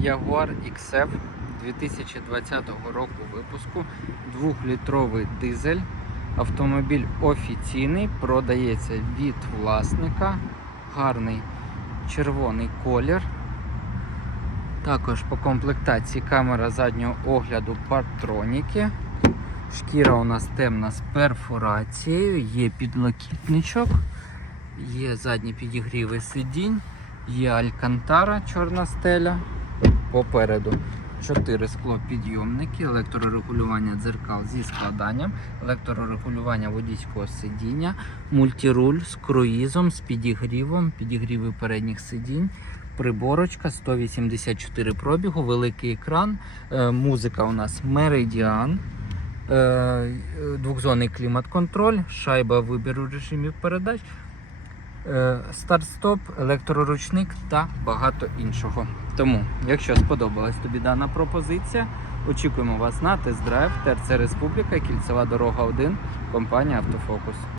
Jaguar XF 2020 року випуску. 2-літровий дизель. Автомобіль офіційний, продається від власника. Гарний червоний колір. Також по комплектації камера заднього огляду партроніки. Шкіра у нас темна з перфорацією, є підлокітничок, є задні підігріви сидінь, є алькантара, чорна стеля. Попереду 4 склопідйомники, електрорегулювання дзеркал зі складанням, електрорегулювання водійського сидіння, мультируль з круїзом, з підігрівом, підігріви передніх сидінь. Приборочка 184 пробігу, великий екран, е, музика у нас Meridian, е, двохзонний клімат-контроль, шайба вибіру режимів передач, старт-стоп, електроручник та багато іншого. Тому, якщо сподобалась тобі дана пропозиція, очікуємо вас на тест-драйв ТРЦ Республіка, Кільцева дорога 1, компанія Автофокус.